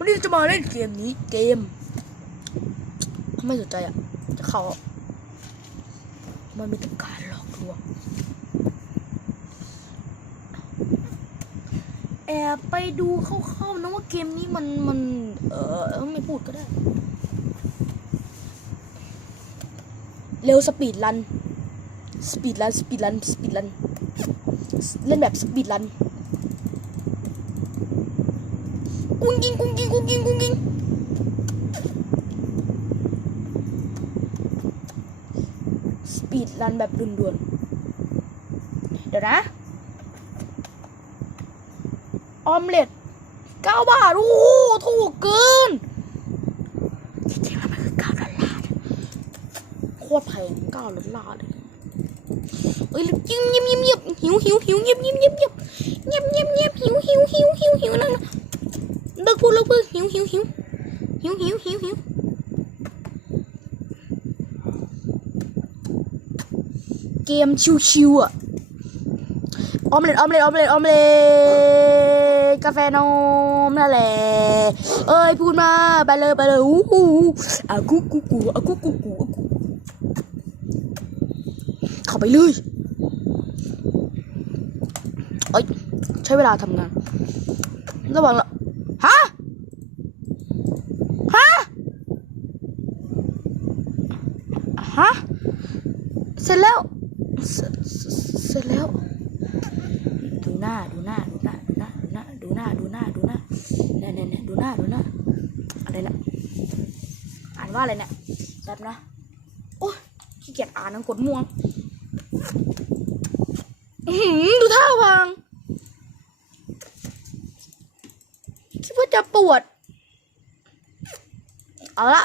วันนี้จะมาเล่นเกมนี้เกม ไม่สนใจอะ จะเข้ามันมีแต่การหลอกลวงแอบไปดูเข้าๆนะว่าเกมนี้มันมัน เออไม่พูดก็ได้ เร็วสปีดรัน สปีดรัน สปีดรัน สปีดรัน เล่นแบบสปีดรัน กุ้งกิ้งกุ้งกิ้งกุ้งกิ้งกุ้งกิ้งสปีดรันแบบด่วนๆเดี๋ยวนะ ออมเล็ตเก้าบาท โอ้โหถูกเกิน จริงๆแล้วมันคือเก้าดอลลาร์โคตรแพงเก้าดอลลาร์เลยเอ้ยยิ้มยิ้มยิ้มยิ้มหิวหิวหิวยิ้มยิ้มยิ้มยิ้มยิ้มยิ้มยิ้มหิวหิวหิวหิวหิวนั่น เลิกพูดเลิกพูดหิวหิวหิวหิวหิวหิวหิวเกมชิวๆอะออมเล็ตออมเล็ตออมเล็ตออมเล็ตกาแฟนมนั่นแหละเอ้ยพูดมาไปเลยไปเลยอู้หูอากูกูกูอากูกูกูอากูเข้าไปเลยเอ้ยใช้เวลาทำงานระหว่างละฮะ ฮะ ฮะ เสร็จแล้ว เสร็จแล้ว ดูหน้าดูหน้าดูหน้าดูหน้าดูหน้าดูหน้าดูหน้าดูหน้าเนี่ยเนี่ยเนดูหน้าดูหน้าอะไรนะอ่านว่าอะไรเนี่ยแป๊บนะโอ้ยขี้เกียจอ่านนังกดม่วงอื้อหือดูท่าวางคิดว่าจะปวดเอาละ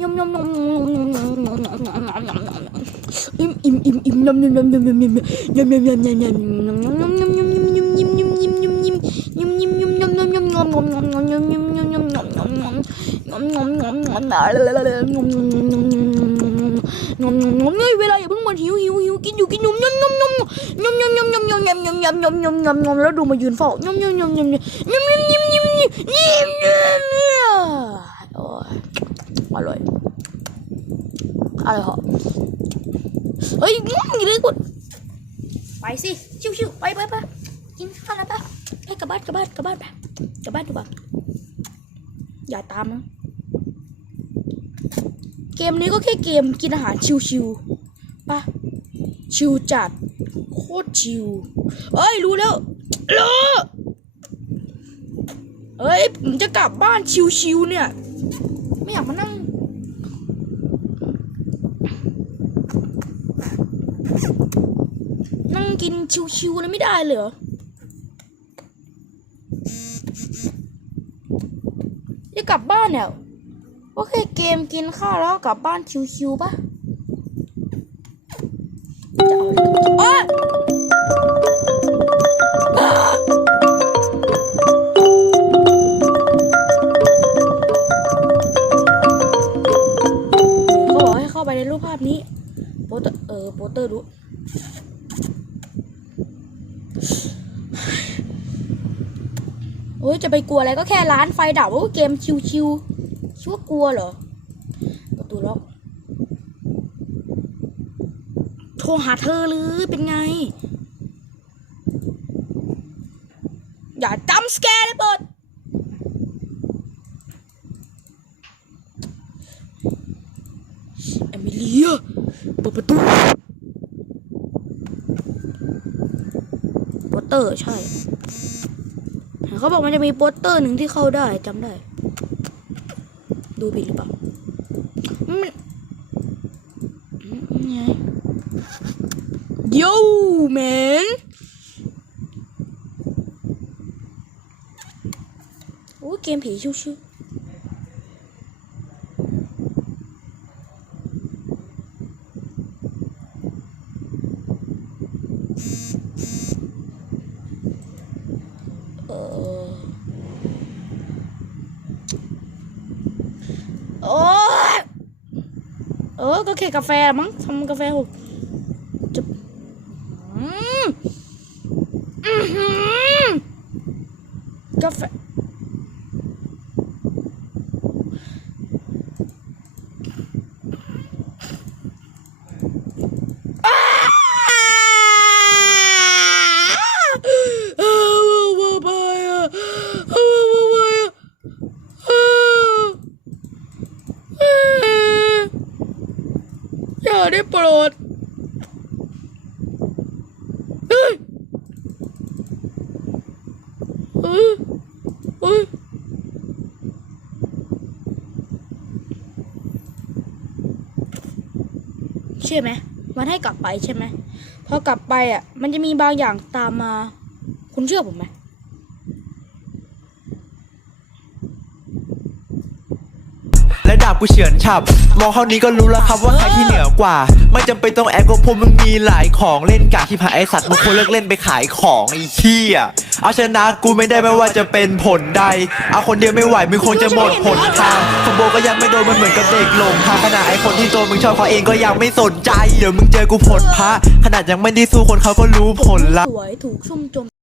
Nhom nhom nhom nhom nhom nhom Im im im im nhom nhom nhom nhom nhom nhom nhom nhom nhom nhom nhom nhom nhom nhom về đây bấm mình hiểu hiểu hiểu kín dù kín nhum nhum nhum nhum nhum nhum nhum nhum nhum nhum nhum nhum nhum nhum nhum nhum nó đùa mà dườn phỏ nhum nhum nhum nhum nhum nhum nhum nhum nhum nhum nhum อร่อยอะไรเหรอเฮ้ยง่วงอยู่เลยกูไปสิชิวๆไปไปไปกินข้าวแล้วปะให้กลับบ้านกลับบ้านกลับบ้านไปกลับบ้านดีกว่าอย่าตามนะเกมนี้ก็แค่เกมกินอาหารชิวๆปะชิวจัดโคตรชิวเอ้ยรู้แล้วรู้เอ้ยผมจะกลับบ้านชิวๆเนี่ย ไม่อยากมานั่ง นั่งกิน ชิวๆเลยไม่ได้เลยเหรอจะกลับบ้านเนี่ยโอเคเกมกินข้าวแล้วกลับบ้านชิวๆปะจะเอาอะเขาบอกให้เข้าไปในรูปภาพนี้โปเตอร์เออโปเตอร์รู้ โอ้ยจะไปกลัวอะไรก็แค่ร้านไฟดับโอ้เกมชิวๆคิดว่ากลัวเหรอประตูล็อกโทรหาเธอเลยเป็นไง อย่าจำสแกร์เลยเปิดเอมิเลียเปิดประตูโปสเตอร์ใช่ เขาบอกมันจะมีโปสเตอร์หนึ่งที่เข้าได้จำได้ ดูผิดหรือเปล่าโย่แมนโอ้เกมผีชิวๆ โอ้ยเออ ก็แค่กาแฟมั้งทำกาแฟหกจะอืมอื้อหือกาแฟ อย่า ได้โปรดเฮ้ยเฮ้ยเฮ้ยเชื่อไหมมันให้กลับไปใช่ไหมพอกลับไปอะ มันจะมีบางอย่างตามมา คุณเชื่อผมไหม และดาบ กูเฉือนฉับ มองเท่านี้ก็รู้แล้วครับว่าใครที่เหนือกว่า ไม่จำเป็นต้องแอบก็ผมมึงมีหลายของเล่นกาที่พาไอสัตว์มึงควรเลิกเล่นไปขายของไอ้เหี้ยเอาชนะกูไม่ได้ไม่ว่าจะเป็นผลใด เอาคนเดียวไม่ไหวมึงคงจะหมดผลทางคอมโบก็ยังไม่โดนมันเหมือนกับเด็กหลงทางขนาดไอคนที่ตัวมึงชอบเขาเองก็ยังไม่สนใจ เดี๋ยวมึงเจอกูผลพระขนาดยังไม่ได้สู้คนเขาก็รู้ผลละ สวยถูกซุ่มโจม